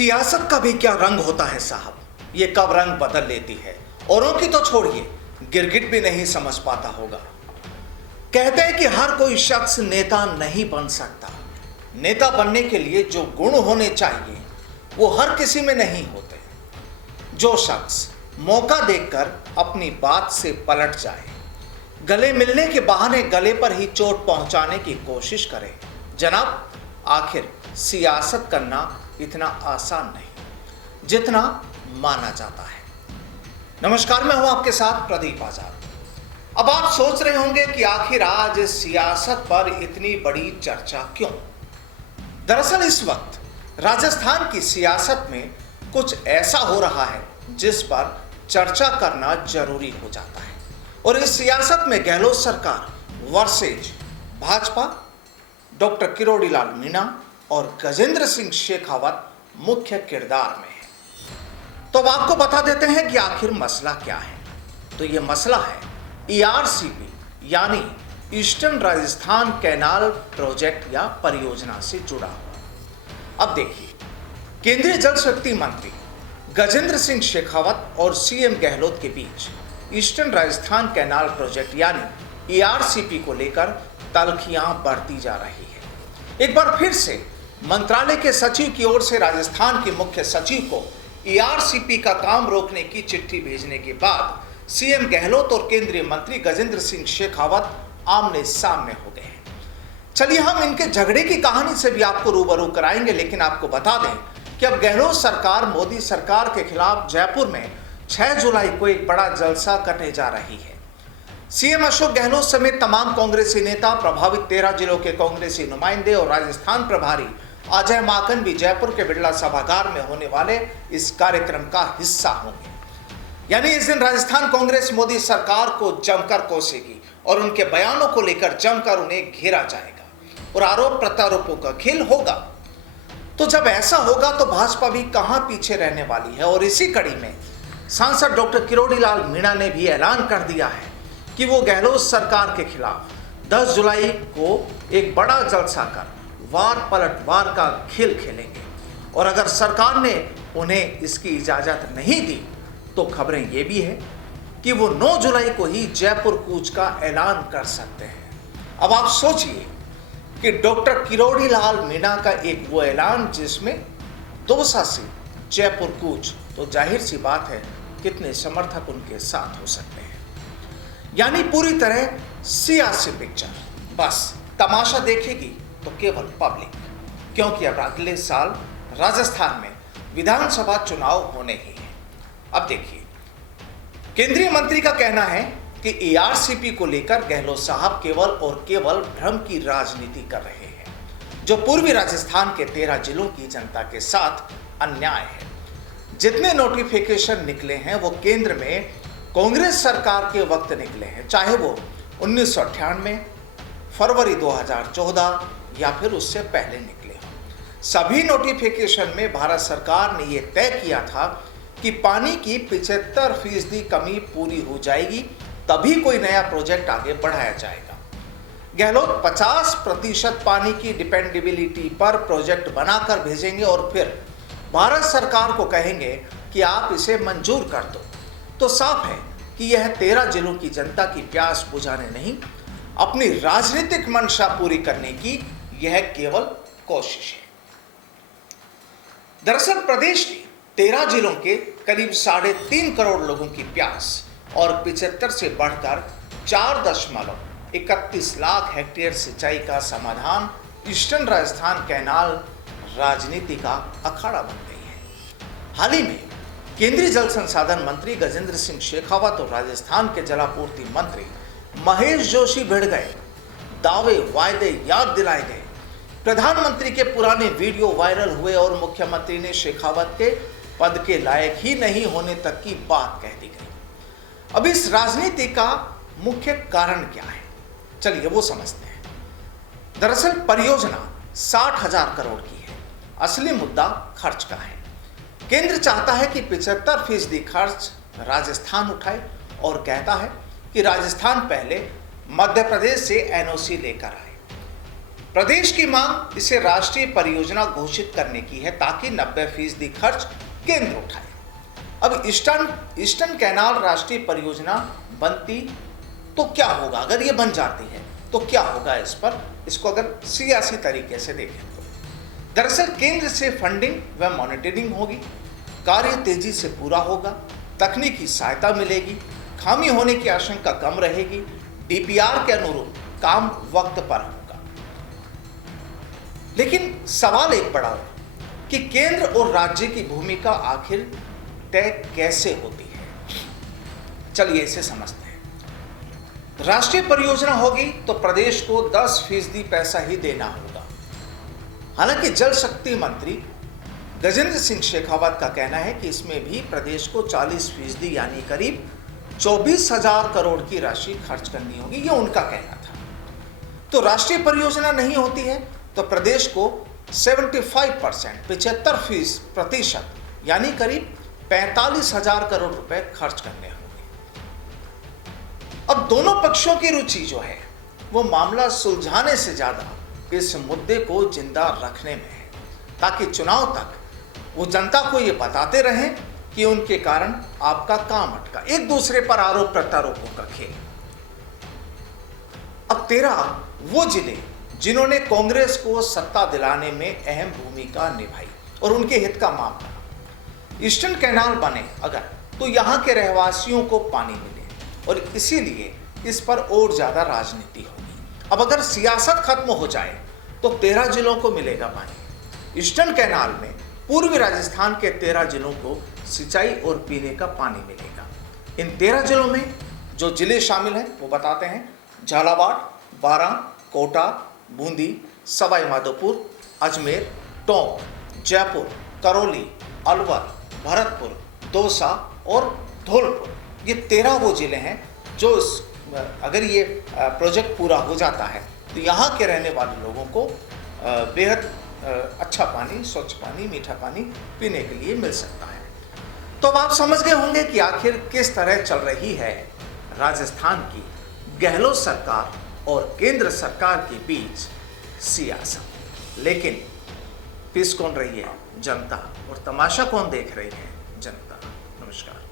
सियासत का भी क्या रंग होता है साहब, ये कब रंग बदल लेती है। औरों की तो छोड़िए, गिरगिट भी नहीं समझ पाता होगा। कहते हैं कि हर कोई शख्स नेता नहीं बन सकता। नेता बनने के लिए जो गुण होने चाहिए वो हर किसी में नहीं होते। जो शख्स मौका देखकर अपनी बात से पलट जाए, गले मिलने के बहाने गले पर ही चोट पहुंचाने की कोशिश करे, जनाब आखिर सियासत करना इतना आसान नहीं जितना माना जाता है। नमस्कार, मैं हूं आपके साथ प्रदीप आजाद। अब आप सोच रहे होंगे कि आखिर आज सियासत पर इतनी बड़ी चर्चा क्यों। दरअसल इस वक्त राजस्थान की सियासत में कुछ ऐसा हो रहा है जिस पर चर्चा करना जरूरी हो जाता है। और इस सियासत में गहलोत सरकार वर्सेज भाजपा, डॉक्टर किरोड़ी लाल मीणा और गजेंद्र सिंह शेखावत मुख्य किरदार में है। तो अब आपको बता देते हैं कि आखिर मसला क्या है। तो यह मसला है ERCP यानी ईस्टर्न राजस्थान कैनाल प्रोजेक्ट या परियोजना से जुड़ा हुआ। अब देखिए, केंद्रीय जल शक्ति मंत्री गजेंद्र सिंह शेखावत और CM गहलोत के बीच ईस्टर्न राजस्थान कैनाल प्रोजेक्ट यानी ERCP को लेकर तल्खियां बढ़ती जा रही है। एक बार फिर से मंत्रालय के सचिव की ओर से राजस्थान के मुख्य सचिव को ERCP का काम रोकने की चिट्ठी भेजने के बाद CM गहलोत और केंद्रीय मंत्री गजेंद्र सिंह शेखावत आमने सामने हो गए हैं। चलिए हम इनके झगड़े की कहानी से भी आपको रूबरू कराएंगे, लेकिन आपको बता दें कि अब गहलोत सरकार मोदी सरकार के खिलाफ जयपुर में 6 जुलाई को एक बड़ा जलसा करने जा रही है। CM अशोक गहलोत समेत तमाम कांग्रेसी नेता, प्रभावित 13 जिलों के कांग्रेसी नुमाइंदे और राजस्थान प्रभारी अजय माकन भी जयपुर के बिरला सभागार में होने वाले इस कार्यक्रम का हिस्सा होंगे। यानी इस दिन राजस्थान कांग्रेस मोदी सरकार को जमकर कोसेगी और उनके बयानों को लेकर जमकर उन्हें घेरा जाएगा और आरोप प्रत्यारोपों का खेल होगा। तो जब ऐसा होगा तो भाजपा भी कहां पीछे रहने वाली है। और इसी कड़ी में सांसद डॉक्टर किरोड़ी लाल मीणा ने भी ऐलान कर दिया है कि वो गहलोत सरकार के खिलाफ 10 जुलाई को एक बड़ा जलसा कर वार पलटवार का खेल खेलेंगे। और अगर सरकार ने उन्हें इसकी इजाजत नहीं दी तो खबरें ये भी है कि वो 9 जुलाई को ही जयपुर कूच का ऐलान कर सकते हैं। अब आप सोचिए कि डॉक्टर किरोड़ी लाल मीणा का एक वो ऐलान जिसमें दौसा से जयपुर कूच, तो जाहिर सी बात है कितने समर्थक उनके साथ हो सकते हैं। यानी पूरी तरह सियासी पिक्चर, बस तमाशा देखेगी तो केवल पब्लिक, क्योंकि अब अगले साल राजस्थान में विधानसभा चुनाव होने ही हैं। अब देखिए, केंद्रीय मंत्री का कहना है कि ERCP को लेकर गहलोत साहब केवल और केवल भ्रम की राजनीति कर रहे हैं, जो पूर्वी राजस्थान के 13 जिलों की जनता के साथ अन्याय है। जितने नोटिफिकेशन निकले हैं वो केंद्र में कांग्रेस सरकार के वक्त निकले हैं, चाहे वो 1998, फरवरी 2014 या फिर उससे पहले निकले हों। सभी नोटिफिकेशन में भारत सरकार ने यह तय किया था कि पानी की 75% कमी पूरी हो जाएगी तभी कोई नया प्रोजेक्ट आगे बढ़ाया जाएगा। गहलोत 50% पानी की डिपेंडेबिलिटी पर प्रोजेक्ट बनाकर भेजेंगे और फिर भारत सरकार को कहेंगे कि आप इसे मंजूर कर दो। तो साफ है कि यह 13 जिलों की जनता की प्यास बुझाने नहीं, अपनी राजनीतिक मंशा पूरी करने की यह केवल कोशिश है। दरअसल प्रदेश के 13 जिलों के करीब 3.5 करोड़ लोगों की प्यास और 75 से बढ़कर 4.31 लाख हेक्टेयर सिंचाई का समाधान ईस्टर्न राजस्थान कैनाल राजनीति का अखाड़ा बन गई है। हाल ही में केंद्रीय जल संसाधन मंत्री गजेंद्र सिंह शेखावत और राजस्थान के जलापूर्ति मंत्री महेश जोशी भिड़ गए। दावे वायदे याद दिलाए गए। प्रधानमंत्री के पुराने वीडियो वायरल हुए और मुख्यमंत्री ने शेखावत के पद के लायक ही नहीं होने तक की बात कह दी गई। अब इस राजनीति का मुख्य कारण क्या है, चलिए वो समझते हैं। दरअसल परियोजना 60,000 करोड़ की है। असली मुद्दा खर्च का है। केंद्र चाहता है कि 75% खर्च राजस्थान उठाए और कहता है कि राजस्थान पहले मध्य प्रदेश से NOC लेकर आए। प्रदेश की मांग इसे राष्ट्रीय परियोजना घोषित करने की है ताकि 90% खर्च केंद्र उठाए। अब ईस्टर्न कैनाल राष्ट्रीय परियोजना बनती तो क्या होगा, अगर ये बन जाती है तो क्या होगा, इसको अगर सियासी तरीके से देखें तो दरअसल केंद्र से फंडिंग व मॉनिटरिंग होगी, कार्य तेजी से पूरा होगा, तकनीकी सहायता मिलेगी, खामी होने की आशंका कम रहेगी, डीपीआर के अनुरूप काम वक्त पर होगा। लेकिन सवाल एक बड़ा है कि केंद्र और राज्य की भूमिका आखिर तय कैसे होती है। चलिए इसे समझते हैं। राष्ट्रीय परियोजना होगी तो प्रदेश को 10% पैसा ही देना होगा। हालांकि जल शक्ति मंत्री गजेंद्र सिंह शेखावत का कहना है कि इसमें भी प्रदेश को 40% यानी करीब 24,000 करोड़ की राशि खर्च करनी होगी, यह उनका कहना था। तो राष्ट्रीय परियोजना नहीं होती है तो प्रदेश को 75% यानी करीब 45,000 करोड़ रुपए खर्च करने होंगे। अब दोनों पक्षों की रुचि जो है वो मामला सुलझाने से ज्यादा इस मुद्दे को जिंदा रखने में है, ताकि चुनाव तक वो जनता को ये बताते रहें कि उनके कारण आपका काम अटका। एक दूसरे पर आरोप प्रत्यारोपों का खेल। अब 13 वो जिले जिन्होंने कांग्रेस को सत्ता दिलाने में अहम भूमिका निभाई और उनके हित का मामला, ईस्टर्न कैनाल बने अगर तो यहां के रहवासियों को पानी मिले और इसीलिए इस पर और ज्यादा राजनीति होगी। अब अगर सियासत खत्म हो जाए तो 13 जिलों को मिलेगा पानी। ईस्टर्न कैनाल में पूर्वी राजस्थान के 13 जिलों को सिंचाई और पीने का पानी मिलेगा। इन 13 जिलों में जो जिले शामिल हैं वो बताते हैं: झालावाड़, बारां, कोटा, बूंदी, सवाई माधोपुर, अजमेर, टोंक, जयपुर, करौली, अलवर, भरतपुर, दौसा और धौलपुर। ये 13 वो जिले हैं जो अगर ये प्रोजेक्ट पूरा हो जाता है तो यहाँ के रहने वाले लोगों को बेहद अच्छा पानी, स्वच्छ पानी, मीठा पानी पीने के लिए मिल सकता है। तो अब आप समझ गए होंगे कि आखिर किस तरह चल रही है राजस्थान की गहलोत सरकार और केंद्र सरकार के बीच सियासत। लेकिन पीस कौन रही है? जनता। और तमाशा कौन देख रही है? जनता। नमस्कार।